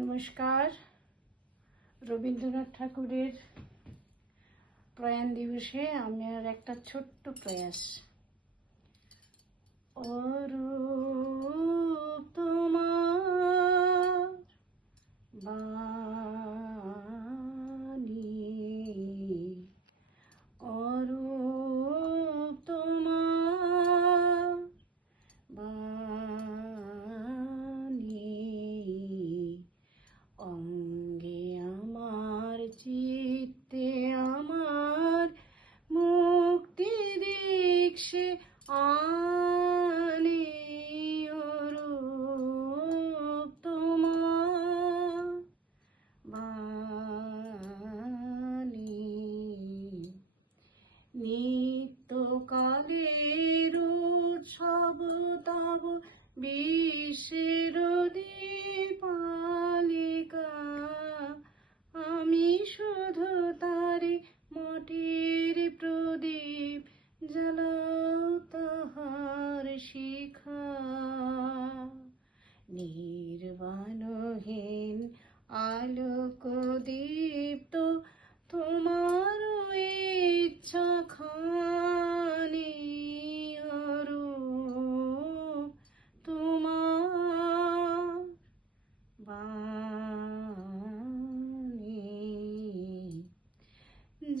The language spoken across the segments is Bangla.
নমস্কার। রবীন্দ্রনাথ ঠাকুরের প্রয়াণ দিবসে আমার একটা ছোট্ট প্রয়াস। অরূপ তোমার বাণী, অরূপ তোমার বাণী, অঙ্গে আমার চিত্তে আমার মুক্তি দীক্ষে আনি। অরূপ তোমার বাণী, নিত্যকালের উৎসব তব বিশ্বের দীপালিকা, আমি শুধু তারি মাটির প্রদীপ জ্বালাও তাহার শিখা। নির্বাণহীন আলোক দীপ্ত তোমার ইচ্ছা খানি। অরূপ তোমার বাণী,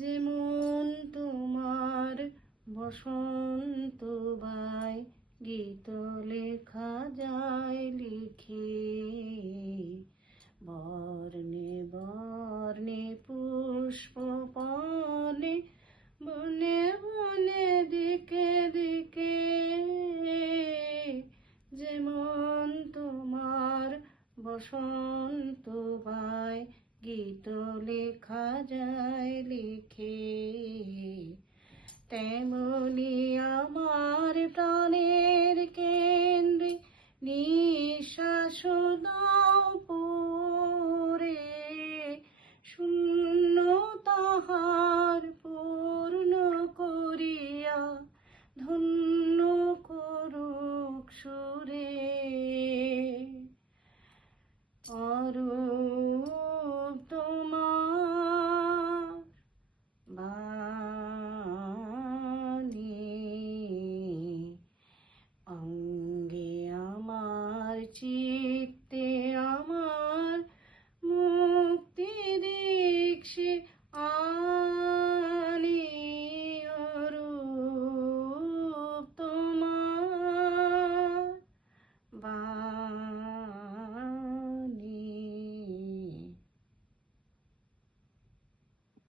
যেমন তোমার বসন্ত বাই গীত লেখা যায় লিখে, বর্ণে বর্ণে পুষ্প পানে বনে বনে দিকে দিকে, যেমন তোমার বসন্ত বাই গীত লেখা যায় লিখে, তেমনি আমার প্রাণের কেন্দ্রে